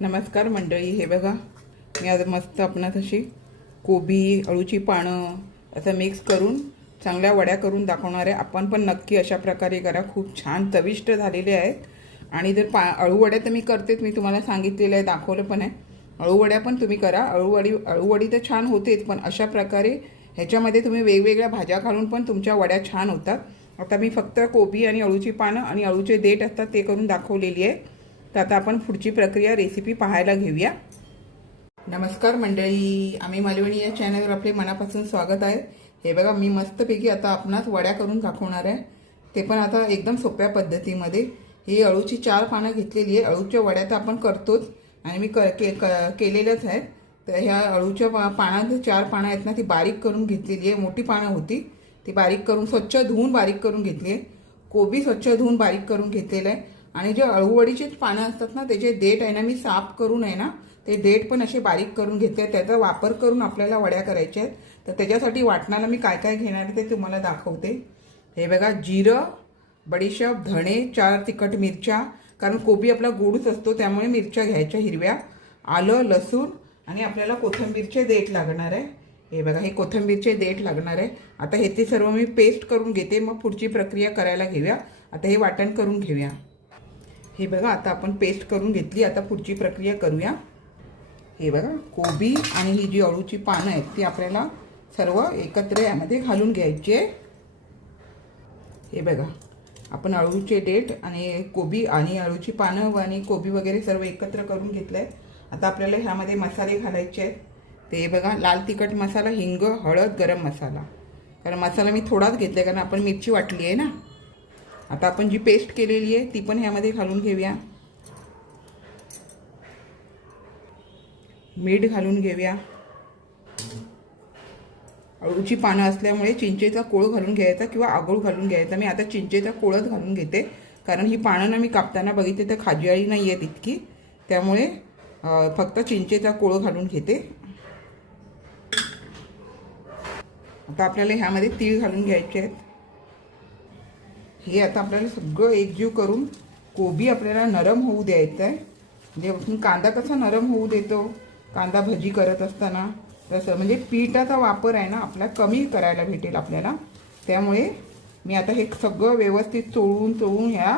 नमस्कार मंडळी हे बघा. मी आज मस्त आपणास अशी कोबी अळूची पानं असं मिक्स करून चांगल्या वड्या करून दाखवणार. आहे आपण पण नक्की अशा प्रकारे करा. खूप छान चविष्ट झालेले आहेत. आणि जर पा अळूवड्या तर मी करतेच. मी तुम्हाला सांगितलेलं आहे दाखवलं पण आहे. अळूवड्या पण तुम्ही करा. अळूवडी अळूवडी तर छान होतेच पण अशा प्रकारे ह्याच्यामध्ये तुम्ही वेगवेगळ्या भाज्या घालून पण तुमच्या वड्या छान होतात. आता मी फक्त कोबी आणि अळूची पानं आणि अळूचे देठ असतात ते करून दाखवलेली आहे. तर आता आपण पुढची प्रक्रिया रेसिपी पाहायला घेऊया. नमस्कार मंडळी आम्ही मालवणी या चॅनलवर आपले मनापासून स्वागत आहे. हे बघा मी मस्तपैकी आता आपणास वड्या करून दाखवणार आहे. ते पण आता एकदम सोप्या पद्धतीमध्ये. ही अळूची चार पानं घेतलेली आहे. अळूच्या वड्या तर आपण करतोच आणि मी क के क- केलेल्याच आहेत तर ह्या अळूच्या पा पानात चार पानं आहेत ना ती बारीक करून घेतलेली आहे. मोठी पानं होती. ती बारीक करून स्वच्छ धुवून बारीक करून घेतली आहे. कोबी स्वच्छ धुवून बारीक करून घेतलेलं आहे. आणि जे अळूवडीचे पानं असतात ना त्याचे देठ आहे ना मी साफ करून आहे ना ते देठ पण असे बारीक करून घेते. त्याचा वापर करून आपल्याला वड्या करायच्या आहेत. तर त्याच्यासाठी वाटणाला मी काय काय घेणार आहे ते तुम्हाला दाखवते. हे बघा जिरं बडीशेप धणे चार तिखट मिरच्या. कारण कोबी आपला गोडच असतो त्यामुळे मिरच्या घ्यायच्या हिरव्या. आलं लसूण आणि आपल्याला कोथिंबीरचे देठ लागणार आहे. हे बघा हे कोथिंबीरचे देठ लागणार आहे. आता हे ते सर्व मी पेस्ट करून घेते. मग पुढची प्रक्रिया करायला घेऊया. आता हे वाटण करून घेऊया. हे बघा आता आपण पेस्ट करून घेतली आता पुढची प्रक्रिया करूया. हे बघा कोबी आणि ही जी अळूची पानं आहेत ती आपल्याला सर्व एकत्र यामध्ये घालून घ्यायची आहे. हे बघा आपण अळूचे डेट आणि कोबी आणि अळूची पानं आणि कोबी वगैरे सर्व एकत्र करून घेतलं आहे आता आपल्याला ह्यामध्ये मसाले घालायचे आहेत. ते बघा लाल तिखट मसाला हिंग हळद गरम मसाला. कारण मसाला मी थोडाच घेतला आहे कारण आपण मिरची वाटली आहे ना. आता आपण जी पेस्ट केलेली आहे ती पण ह्यामध्ये घालून घेऊया. मीठ घालून घेऊया. अळूची पानं असल्यामुळे चिंचेचा कोळ घालून घ्यायचा किंवा आगोळ घालून घ्यायचा. मी आता चिंचेचा कोळच घालून घेते कारण ही पानं ना मी कापताना बघितले तर खाजवाळी नाही आहेत इतकी. त्यामुळे फक्त चिंचेचा कोळ घालून घेते. आता आपल्याला ह्यामध्ये तीळ घालून घ्यायचे आहेत. हे आता आपल्याला सगळं एकजीव करून कोबी आपल्याला नरम होऊ द्यायचं आहे म्हणजे आपण कांदा कसा नरम होऊ देतो कांदा भजी करत असताना तसं म्हणजे पिठाचा वापर आहे ना आपला कमी करायला भेटेल आपल्याला. त्यामुळे मी आता हे सगळं व्यवस्थित चोळून चोळून ह्या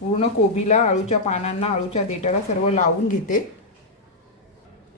पूर्ण कोबीला अळूच्या पानांना अळूच्या देठाला सर्व लावून घेते.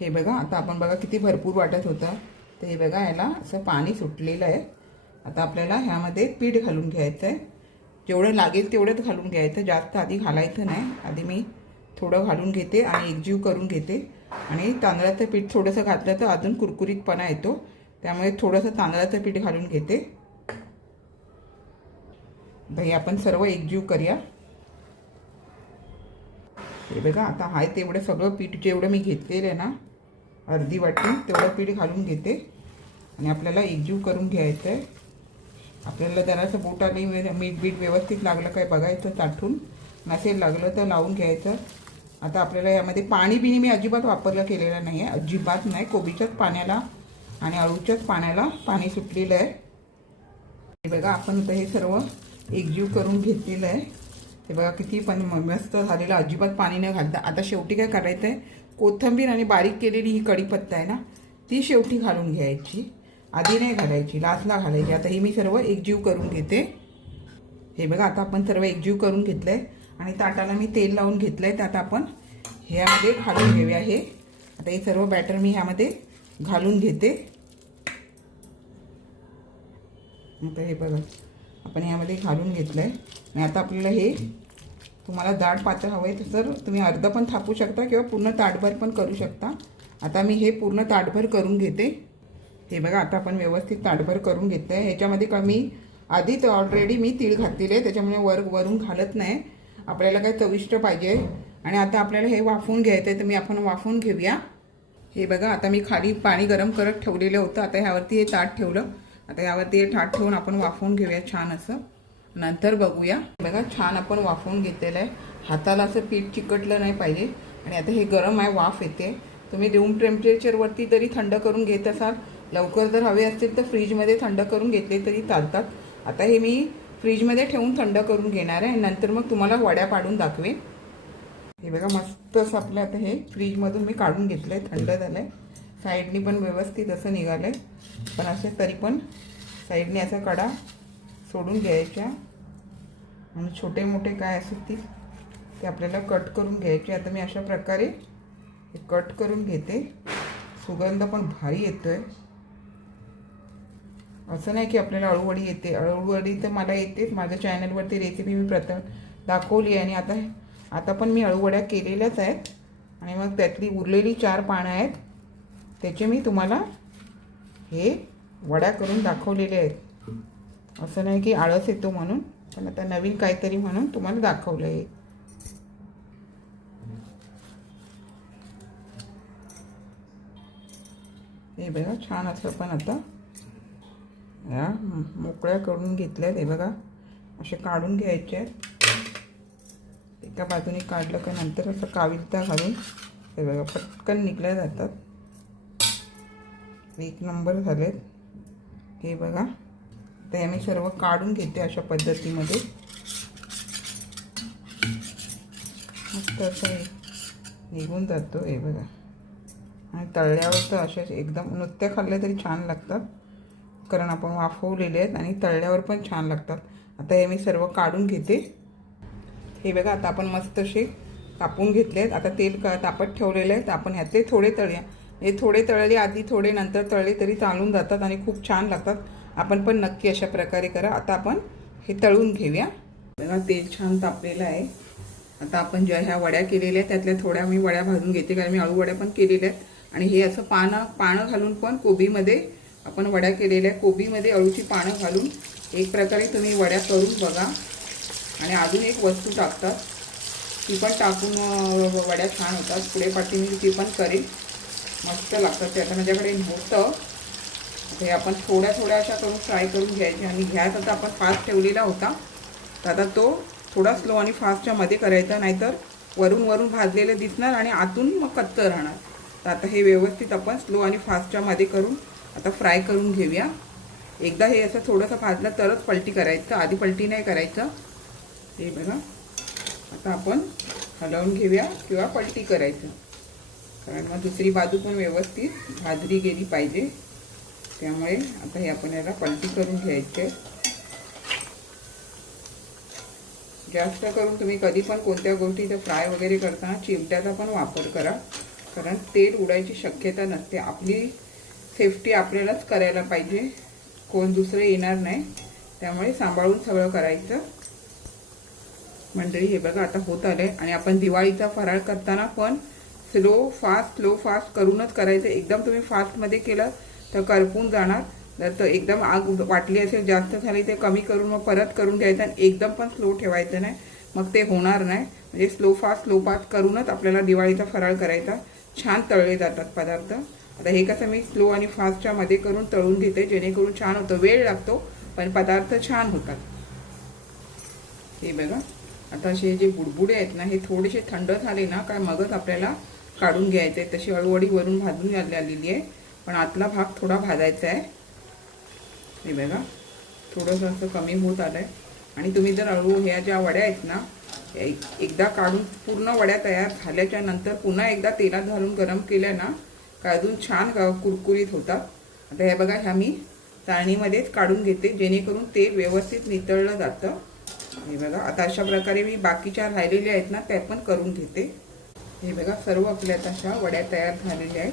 हे बघा आता आपण बघा किती भरपूर वाटत होतं. तर हे बघा ह्याला असं पाणी सुटलेलं आहे. आता आपल्याला ह्यामध्ये पीठ घालून घ्यायचं आहे जेवढं लागेल तेवढंच घालून घ्यायचं. जास्त आधी घालायचं नाही. आधी मी थोडं घालून घेते आणि एकजीव करून घेते. आणि तांदळाचं पीठ थोडंसं घातलं तर अजून कुरकुरीतपणा येतो. त्यामुळे थोडंसं तांदळाचं पीठ घालून घेते. दही आपण सर्व एकजीव करूया. हे बघा आता आहे तेवढं सगळं पीठ जेवढं मी घेतलेलं आहे ना अर्धी वाटी तेवढं पीठ घालून घेते. आणि आपल्याला एकजीव करून घ्यायचं आहे. आपल्याला जरासं बोटाने मीठ बीठ व्यवस्थित लागलं काय बघायचं चाटून. नसेल लागलं तर लावून घ्यायचं. आता आपल्याला यामध्ये पाणी बिणी मी अजिबात वापरलं केलेलं नाही आहे. अजिबात नाही. कोबीच्याच पाण्याला आणि अळूच्याच पाण्याला पाणी सुटलेलं आहे. हे बघा आपण आता हे सर्व एकजीव करून घेतलेलं आहे. हे बघा किती पण मस्त झालेलं. अजिबात पाणी न घालता. आता शेवटी काय करायचं आहे कोथिंबीर आणि बारीक केलेली ही कढीपत्ता आहे ना ती शेवटी घालून घ्यायची. आधी नाही घालायची लास्टला घालायची. आता हे मी सर्व एकजीव करून घेते. हे बघा आता आपण सर्व एकजीव करून घेतलं आहे आणि ताटाला मी तेल लावून घेतलं आहे त्यात आपण ह्यामध्ये घालून घेऊया हे. आता हे सर्व बॅटर मी ह्यामध्ये घालून घेते. आता हे बघा आपण ह्यामध्ये घालून घेतलं आहे आणि आता आपल्याला हे तुम्हाला दाट पातळ हवं आहे तर तुम्ही अर्ध पण थापू शकता किंवा पूर्ण ताटभर पण करू शकता. आता मी हे पूर्ण ताटभर करून घेते. हे बघा आता आपण व्यवस्थित ताटभर करून घेतलं आहे ह्याच्यामध्ये कमी आधीच ऑलरेडी मी तीळ घातलेले त्याच्यामुळे वर वरून घालत नाही. आपल्याला काय चविष्ट पाहिजे. आणि आता आपल्याला हे वाफवून घ्यायचं आहे तर मी आपण वाफून घेऊया. हे बघा आता मी खाली पाणी गरम करत ठेवलेलं होतं. आता ह्यावरती हे ताट ठेवलं. आता यावरती हे ताट ठेवून आपण वाफवून घेऊया छान असं. नंतर बघूया. बघा छान आपण वाफवून घेतलेलं आहे हाताला असं पीठ चिकटलं नाही पाहिजे. आणि आता हे गरम आहे वाफ येते. तुम्ही रूम टेम्परेचरवरती जरी थंड करून घेत असाल. लवकर जर हवे असतील तर फ्रीजमध्ये थंड करून घेतले तरी चालतात. आता हे मी फ्रीजमध्ये ठेवून थंड करून घेणार आहे. आणि नंतर मग तुम्हाला वड्या पाडून दाखवेन. हे बघा मस्त असं आपलं आता हे फ्रीजमधून मी काढून घेतलं आहे थंड झालं आहे साईडनी पण व्यवस्थित असं निघालं आहे पण असे तरी पण साईडने असा कडा सोडून घ्यायच्या. आणि छोटे मोठे काय असतील ते आपल्याला कट करून घ्यायचे. आता मी अशा प्रकारे हे कट करून घेते. सुगंध पण भारी येतो आहे असं नाही की आपल्याला अळूवडी येते. अळूवडी तर मला येतेच. माझ्या चॅनलवरती रेसिपी मी प्रथम दाखवली आणि आता आता पण मी अळूवड्या केलेल्याच आहेत. आणि मग त्यातली उरलेली चार पानं आहेत. त्याचे मी तुम्हाला हे वड्या करून दाखवलेले आहेत. असं नाही की आळस येतो म्हणून पण आता नवीन काहीतरी म्हणून तुम्हाला दाखवलं आहे. हे बघा छान असं पण आता या मोकळ्या करून घेतल्या हे बघा. असे काढून घ्यायचे. आहेत एका बाजूने काढलं का नंतर असं काविलता घालून हे बघा पटकन निघल्या जातात. एक नंबर झालेत. हे बघा. ते आम्ही सर्व काढून घेते अशा पद्धतीमध्ये. मस्त असं निघून जातो हे बघा. आणि तळल्यावर तर असेच एकदम नुसते खाल्ले तरी छान लागतात. कारण आपण वाफवलेले आहेत आणि तळल्यावर पण छान लागतात. आता हे मी सर्व काढून घेते. हे बघा आता आपण मस्त असे कापून घेतले आहेत. आता तेल का तापत ठेवलेले आहेत. आपण ह्यातले थोडे तळूया. हे थोडे तळले आधी थोडे नंतर तळले तरी चालून जातात आणि खूप छान लागतात. आपण पण नक्की अशा प्रकारे करा. आता आपण हे तळून घेऊया. बघा तेल छान तापलेलं आहे. आता आपण ज्या ह्या वड्या केलेल्या आहेत त्यातल्या थोड्या मी वड्या भाजून घेते कारण मी आळू वड्या पण केलेल्या आहेत. आणि हे असं पानं पानं घालून पण कोबीमध्ये आपण वड्या केलेल्या कोबीमध्ये अळूची पानं घालून एक प्रकारे तुम्ही वड्या करून बघा. आणि अजून एक वस्तू टाकतात. ती पण टाकून वड्या छान होतात. पुढे पाठी मी ती पण करेन. मस्त लागतात ते. आता माझ्याकडे नव्हतं. हे आपण थोड्या थोड्या अशा करून फ्राय करून घ्यायचे. आणि घ्यायचा तर आपण फास्ट ठेवलेला होता. तर आता तो थोडा स्लो आणि फास्टच्या मध्ये करायचा. नाहीतर वरून वरून भाजलेलं दिसणार आणि आतून मग कच्चं राहणार. तर आता हे व्यवस्थित आपण स्लो आणि फास्टच्या मध्ये करून आता फ्राय करून घेऊया. एकदा हे असं थोडंसं भाजलं तरच पलटी करायचं. आधी पलटी नाही करायचं. हे बघा. आता आपण हलवून घेऊया किंवा पलटी करायचं. कारण मग दुसरी बाजू पण व्यवस्थित भाजली गेली पाहिजे. त्यामुळे आता हे आपण याला पलटी करून घ्यायचे. जास्त करून तुम्ही कधी पण कोणत्या गोष्टीचं फ्राय वगैरे करताना चिमट्याचा पण वापर करा. कारण तेल उडायची शक्यता नसते. आपली सेफ्टी आपल्यालाच करायला पाहिजे. कोण दुसरे येणार नाही. त्यामुळे सांभाळून सगळं करायचं. मंडळी हे बघा आता होत आलंय. आणि आपण दिवाळीचा फराळ करताना पण स्लो फास्ट स्लो फास्ट करूनच करायचं. एकदम तुम्ही फास्टमध्ये केलं तर करपून जाणार. जर तर एकदम आग वाटली असेल जास्त झाली ते कमी करून मग परत करून घ्यायचं आणि एकदम पण स्लो ठेवायचं नाही. मग ते होणार नाही. म्हणजे स्लो फास्ट स्लो फास्ट करूनच आपल्याला दिवाळीचा फराळ करायचा. छान तळले जातात पदार्थ. आता हे कसं मी स्लो आणि फास्टच्या मध्ये करून तळून घेते जेणेकरून छान होतं. वेळ लागतो पण पदार्थ छान होतात. हे बघा. आता असे जे बुडबुडे आहेत ना हे थोडेसे थंड झाले ना काय मगच आपल्याला काढून घ्यायचे तशी अळूवडी वरून भाजून आलेली आहे. पण आतला भाग थोडा भाजायचा आहे. हे बघा. थोडंसं असं कमी होत आलं आहे आणि तुम्ही जर अळू ह्या ज्या वड्या आहेत ना एक- एकदा काढून पूर्ण वड्या तयार झाल्याच्यानंतर पुन्हा एकदा तेलात घालून गरम केल्या ना काढून अजून छान कुरकुरीत होतात आता हे बघा ह्या मी चाळणीमध्येच काढून घेते जेणेकरून तेल व्यवस्थित नितळलं जातं. हे बघा आता अशा प्रकारे मी बाकीच्या राहिलेल्या आहेत ना त्या पण करून घेते. हे बघा सर्व आपल्या अशा वड्या तयार झालेल्या आहेत.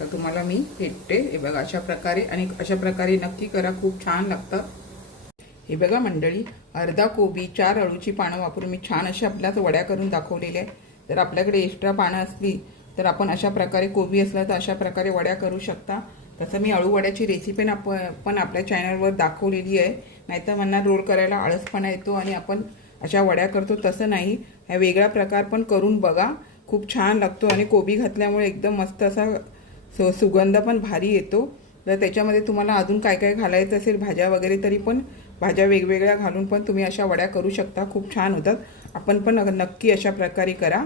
तर तुम्हाला मी भेटते. हे बघा अशा प्रकारे आणि अशा प्रकारे नक्की करा खूप छान लागतात हे बघा मंडळी अर्धा कोबी चार अळूची पानं वापरून मी छान अशा आपल्याच वड्या करून दाखवलेल्या आहे जर आपल्याकडे एक्स्ट्रा पानं असली तर आपण अशा प्रकारे कोबी असला तर अशा प्रकारे वड्या करू शकता. तसं मी अळू वड्याची रेसिपी ना पण आपल्या चॅनलवर दाखवलेली आहे. नाहीतर मला रोल करायला आळसपणा येतो आणि आपण अशा वड्या करतो. तसं नाही. ह्या वेगळा प्रकार पण करून बघा. खूप छान लागतो आणि कोबी घातल्यामुळे एकदम मस्त असा सु सुगंध पण भारी येतो. तर त्याच्यामध्ये तुम्हाला अजून काय काय घालायचं असेल भाज्या वगैरे तरी पण भाज्या वेगवेगळ्या घालून पण तुम्ही अशा वड्या करू शकता. खूप छान होतात. आपण पण नक्की अशा प्रकारे करा.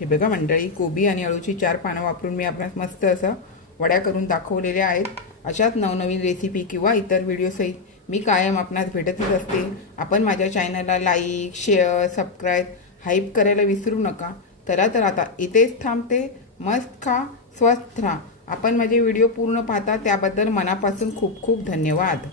हे बघा मंडळी कोबी आणि अळूची चार पानं वापरून मी आपणास मस्त असं वड्या करून दाखवलेल्या आहेत. अशाच नवनवीन रेसिपी किंवा इतर व्हिडिओसहित मी कायम आपणास भेटतच असते. आपण माझ्या चॅनलला लाईक शेअर सबस्क्राईब हाईप करायला विसरू नका. चला तर आता इथेच थांबते. मस्त खा स्वस्थ राहा. आपण माझे व्हिडिओ पूर्ण पाहता त्याबद्दल मनापासून खूप खूप धन्यवाद.